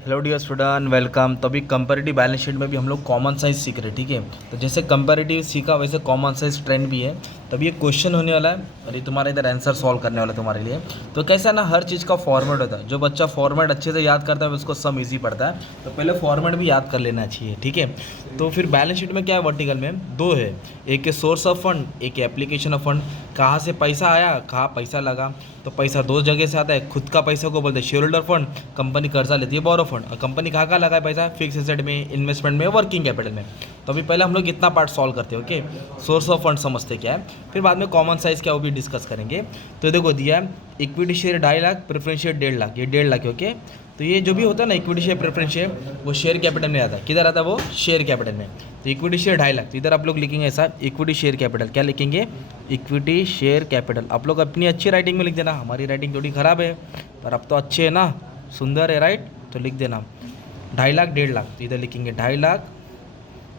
Hello dear student, welcome. तो अभी comparative balance sheet में भी हम लोग कॉमन साइज सीख रहे हैं, ठीक है। तो जैसे कंपैरेटिव सीखा वैसे कॉमन साइज ट्रेंड भी है। तब ये क्वेश्चन होने वाला है और ये तुम्हारा इधर आंसर सॉल्व करने वाला है तुम्हारे लिए। तो कैसा ना, हर चीज़ का फॉर्मेट होता है। जो बच्चा फॉर्मेट अच्छे से याद करता है उसको सम ईजी पड़ता है। तो पहले फॉर्मेट भी याद कर लेना चाहिए, ठीक है। तो फिर बैलेंस शीट में क्या है, वर्टिकल में दो है, एक है सोर्स ऑफ फंड, एक है एप्लीकेशन ऑफ फंड। कहाँ से पैसा आया, कहाँ पैसा लगा। तो पैसा दो जगह से आता है। खुद का पैसा को बोलते हैं शेयर होल्डर फंड, कंपनी कर्जा लेती है बोरो फंड। और कंपनी कहाँ लगा है पैसा, फिक्स एसेट में, इन्वेस्टमेंट में, वर्किंग कैपिटल में। तो अभी पहले हम लोग इतना पार्ट सॉल्व करते हैं, ओके। सोर्स ऑफ फंड समझते क्या है, फिर बाद में कॉमन साइज क्या वो भी डिस्कस करेंगे। तो देखो दिया है equity share 2.5 lakh, preference share 1.5 lakh, ये 1.5 लाख है, ओके। तो ये जो भी होता है ना इक्विटी शेयर प्रेफरेंस शेयर, वो शेयर कैपिटल में आता है। किधर आता है वो, शेयर कैपिटल में। तो इक्विटी शेयर 2.5 लाख, तो इधर आप लोग लिखेंगे ऐसा, इक्विटी शेयर कैपिटल। क्या लिखेंगे, इक्विटी शेयर कैपिटल। आप लोग अपनी अच्छी राइटिंग में लिख देना, हमारी राइटिंग थोड़ी ख़राब है पर अब तो अच्छे है ना, सुंदर है, राइट। तो लिख देना 2.5 लाख 1.5 लाख, तो इधर लिखेंगे 2.5 लाख,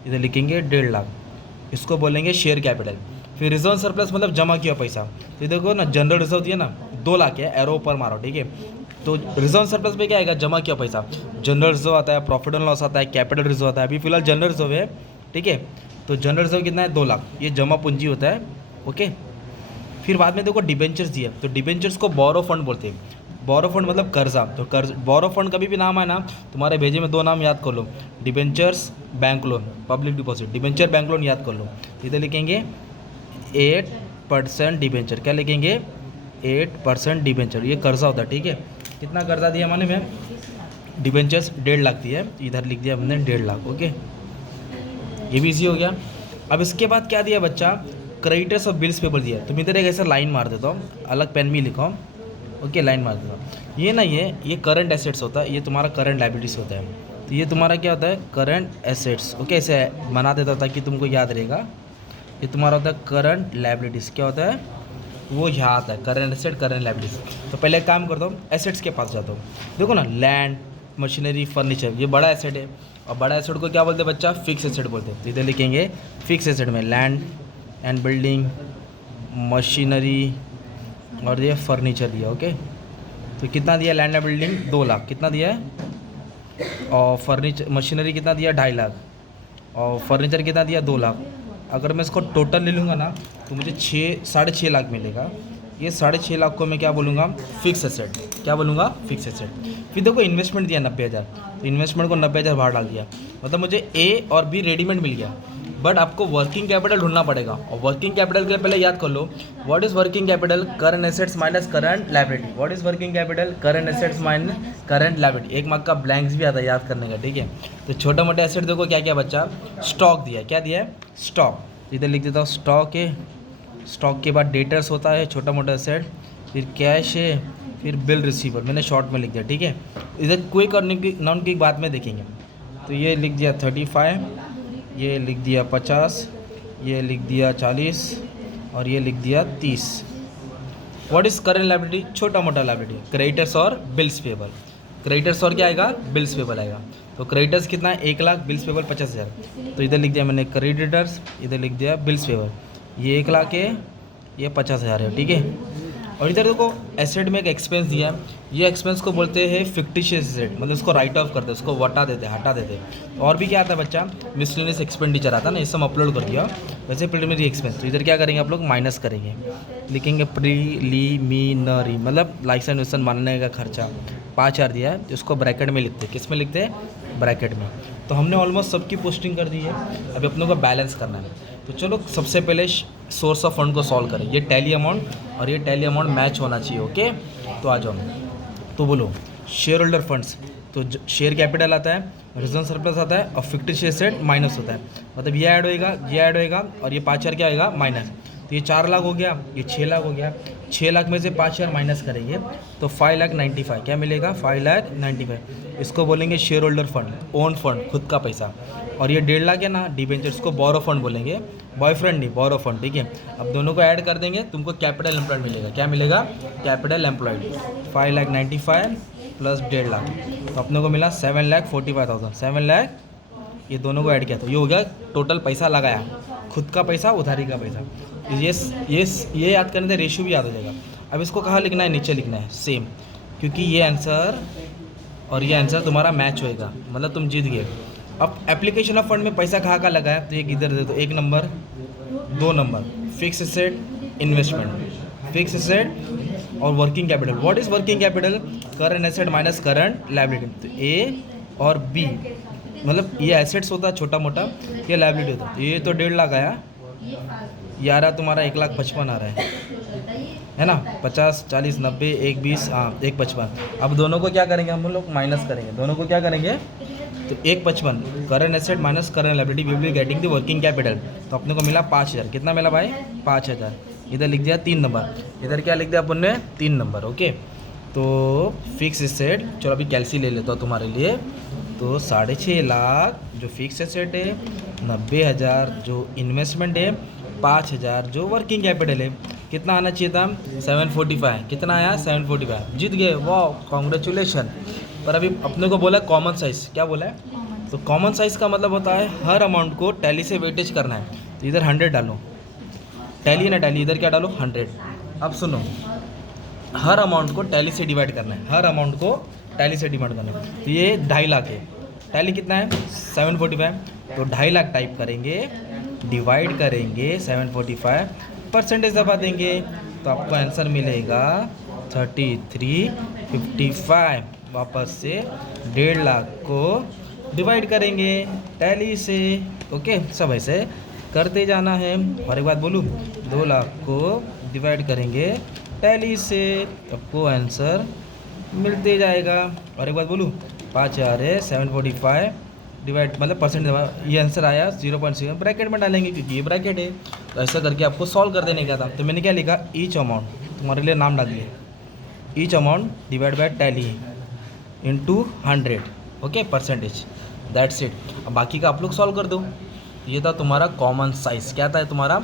इधर लिखेंगे 1.5 लाख। इसको बोलेंगे शेयर कैपिटल। फिर रिजर्व सरप्लस मतलब जमा किया पैसा। तो देखो ना, जनरल रिजर्व दिया ना 2 लाख है, एरो ऊपर मारो, ठीक है। तो रिजर्व सरप्लस में क्या आएगा, जमा किया पैसा। जनरल रिजर्व आता है, प्रॉफिट एंड लॉस आता है, कैपिटल रिजर्व आता है। अभी फिलहाल जनरल रिजर्व है, ठीक है। तो जनरल रिजर्व कितना है, 2 लाख, ये जमा पूंजी होता है, ओके। फिर बाद में देखो डिबेंचर्स दिया, तो डिबेंचर्स को बोरो फंड बोलते हैं। बोरो फंड मतलब कर्जा। तो कर्ज, बोरो फंड कभी भी नाम है ना, तुम्हारे भेजे में 2 नाम याद कर लो, debentures, bank loan, public deposit. Debenture bank loan याद कर लो। इधर लिखेंगे 8% डिबेंचर। क्या लिखेंगे, 8% डिबेंचर, ये कर्जा होता है, ठीक है। कितना कर्जा दिया मैंने, मैं डिबेंचर्स 1.5 लाख दिया है, इधर लिख दिया हमने 1.5 लाख, ओके। ये भी इजी हो गया। अब इसके बाद क्या दिया बच्चा, क्रेडिटर्स और बिल्स पेबल दिया। तुम इधर एक ऐसा लाइन मार देता हूँ, अलग पेन में लिखो, ओके, लाइन मार देता हूँ। ये ना, ये करंट एसेट्स होता है, ये तुम्हारा करंट लाइबिलिटीज होता है। तो ये तुम्हारा क्या होता है, करंट एसेट्स, ओके। ऐसे बना देता था कि तुमको याद रहेगा। ये तुम्हारा होता है करंट लाइबिलिटीज़। क्या होता है, वो यहाँ आता है, करंट एसेट, करंट लाइबिलिटीज। तो पहले एक काम करता हूँ, एसेट्स के पास जाता हूँ। देखो ना, लैंड, मशीनरी, फर्नीचर, ये बड़ा एसेट है। और बड़ा एसेट को क्या बोलते हैं बच्चा, फिक्स एसेट बोलते हैं। तो इधर लिखेंगे फिक्स एसेट में लैंड एंड बिल्डिंग, मशीनरी और ये फर्नीचर दिया, ओके। तो कितना दिया, लैंड एंड बिल्डिंग 2 लाख, कितना दिया है, और फर्नीचर मशीनरी कितना दिया, 2.5 लाख, और फर्नीचर कितना दिया, 2 लाख। अगर मैं इसको टोटल ले लूँगा ना, तो मुझे 6.5 लाख मिलेगा। ये 6.5 लाख को मैं क्या बोलूँगा, फिक्स एसेट। क्या बोलूँगा, फिक्स एसेट। फिर देखो इन्वेस्टमेंट दिया 90,000, तो इन्वेस्टमेंट को 90,000 बाहर डाल दिया, मतलब मुझे ए और बी रेडीमेड मिल गया। बट आपको वर्किंग कैपिटल ढूंढना पड़ेगा, और वर्किंग कैपिटल के लिए पहले याद कर लो, what is working capital, current assets minus current liability. What is working capital, current assets minus current liability. एक मार्क का ब्लैंक्स भी आता है याद करने का, ठीक है। तो छोटे मोटे एसेट देखो क्या क्या बच्चा, स्टॉक दिया, क्या दिया है, स्टॉक। इधर लिख देता हूँ स्टॉक है। स्टॉक के बाद डेटर्स होता है, छोटा मोटा एसेट। फिर कैश है, फिर बिल रिसीवर, मैंने शॉर्ट में लिख दिया, ठीक है। इधर क्विक और नॉन क्विक बाद में देखेंगे। तो ये लिख दिया 35, ये लिख दिया 50, ये लिख दिया 40 और ये लिख दिया 30। व्हाट इज करंट लायबिलिटी, छोटा मोटा लायबिलिटी, क्रेडिटर्स और बिल्स पेबल। क्रेडिटर्स और क्या आएगा, बिल्स पेबल आएगा। तो क्रेडिटर्स कितना है, 1 लाख, बिल्स पेबल 50,000। तो इधर लिख दिया मैंने क्रेडिटर्स, इधर लिख दिया बिल्स पेबल। ये 1 लाख है, ये 50,000 है, ठीक है। और इधर देखो एसेट में एक एक्सपेंस दिया है, ये एक्सपेंस को बोलते हैं फिक्टिशियस एसेट, मतलब उसको राइट ऑफ करते हैं, उसको वटा देते हैं, हटा देते हैं। और भी क्या आता है बच्चा, मिसलेनियस एक्सपेंडिचर आता है ना, ये सब अपलोड कर दिया। वैसे प्रीलिमिनरी एक्सपेंस, तो इधर क्या करेंगे आप लोग, माइनस करेंगे, लिखेंगे प्रीलिमिनरी, मतलब लाइसेंस वाइसेंस मानने का खर्चा 5,000 दिया है, उसको ब्रैकेट में लिखते हैं। किस में लिखते हैं, ब्रैकेट में। तो हमने ऑलमोस्ट सबकी पोस्टिंग कर दी है, अभी अपनों को बैलेंस करना है। तो चलो सबसे पहले सोर्स ऑफ फंड को सॉल्व करें। ये टैली अमाउंट और ये टैली अमाउंट मैच होना चाहिए, ओके। तो आ जाओ, तो बोलो शेयर होल्डर फंड्स। तो शेयर कैपिटल आता है, रिजर्व सरप्लस आता है और फिक्टिशियस एसेट माइनस होता है, मतलब ये ऐड होएगा, ये ऐड होएगा और ये 5,000 क्या होएगा, माइनस। तो ये 4 लाख हो गया, ये 6 लाख हो गया। 6 लाख में से 5,000 माइनस करेंगे तो 5,95,000 क्या मिलेगा, 5,95,000। इसको बोलेंगे share holder fund, own fund, खुद का पैसा। और ये 1.5 लाख है ना, डिबेंचर्स को बोरो फंड बोलेंगे, बॉयफ्रेंड नहीं, बोरो फंड, ठीक है। अब दोनों को ऐड कर देंगे, तुमको कैपिटल एम्प्लॉयड मिलेगा। क्या मिलेगा, कैपिटल एम्प्लॉयड। 5,95,000 प्लस 1.5 लाख, तो अपने को मिला 7,45,000। 7 लाख, ये दोनों को ऐड किया तो ये हो गया टोटल पैसा लगाया, खुद का पैसा, उधारी का पैसा। ये याद करने से रेशियो भी याद हो जाएगा। अब इसको कहाँ लिखना है, नीचे लिखना है सेम, क्योंकि ये आंसर और ये आंसर तुम्हारा मैच होएगा, मतलब तुम जीत गए। अब एप्लीकेशन ऑफ फंड में पैसा कहाँ लगा है, तो एक इधर दे दो, 1 number 2 number fix asset investment, fix asset और working capital. What is working capital, current asset minus current liability. तो ए और बी, मतलब ये एसेट्स होता है छोटा मोटा, ये लायबिलिटी होता है। ये तो 1.5 लाख आया, ये आ रहा तुम्हारा 1,55,000 आ रहा है ना, 50 40 90 1 20, हाँ 1,55,000। अब दोनों को क्या करेंगे हम लोग, माइनस करेंगे, दोनों को क्या करेंगे, तो 1,55,000 current asset minus current liability will be getting the working capital. तो अपने को मिला 5,000, कितना मिला भाई 5,000। इधर लिख दिया 3 नंबर, इधर क्या लिख दिया अपन ने 3 नंबर, ओके। तो फिक्स एसेट, चलो अभी कैलसी ले लेता हूँ तुम्हारे लिए। तो 6.5 लाख जो फिक्स एसेट है, 90,000 जो इन्वेस्टमेंट है, 5,000 जो वर्किंग कैपिटल है। कितना आना चाहिए था 745, कितना आया 745, जीत गए, वाह कॉन्ग्रेचुलेशन। पर अभी अपने को बोला कॉमन साइज़, क्या बोला है, तो कॉमन साइज़ का मतलब होता है हर अमाउंट को टैली से वेटेज करना है। तो इधर 100 डालो, टैली ना टैली, इधर क्या डालो 100। अब सुनो, हर अमाउंट को टैली से डिवाइड करना है, हर अमाउंट को टैली से डिवाइड करना है। तो ये 2.5 लाख है, टैली कितना है 745, तो 2.5 लाख टाइप करेंगे, डिवाइड करेंगे 745, परसेंटेज दबा देंगे, तो आपको आंसर मिलेगा 3355। वापस से 1.5 लाख को डिवाइड करेंगे टैली से, ओके। सब ऐसे करते जाना है। और एक बात बोलूँ, 2 लाख को डिवाइड करेंगे टैली से, आपको आंसर मिलते जाएगा। और एक बात बोलूँ, 5,000 है, 745 डिवाइड मतलब परसेंट, ये आंसर आया 0.0, ब्रैकेट में डालेंगे क्योंकि ये ब्रैकेट है। तो ऐसा करके आपको सॉल्व कर देने का था। तो मैंने क्या लिखा, ईच अमाउंट, तुम्हारे लिए नाम डाल दिए, each amount divide by tally into 100, okay, percentage, that's it. अब बाकी का आप लोग सॉल्व कर दो। ये था तुम्हारा कॉमन साइज़। क्या था तुम्हारा,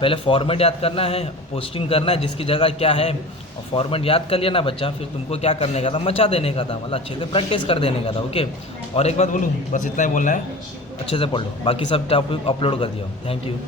पहले फॉर्मेट याद करना है, पोस्टिंग करना है जिसकी जगह क्या है, और फॉर्मेट याद कर लिया ना बच्चा, फिर तुमको क्या करने का था, मचा देने का था, मतलब अच्छे से प्रैक्टिस कर देने का था, ओके। और एक बात बोलूँ, बस इतना ही बोलना है, अच्छे से पढ़ लो, बाकी सब टॉपिक अपलोड कर दिया। Thank you.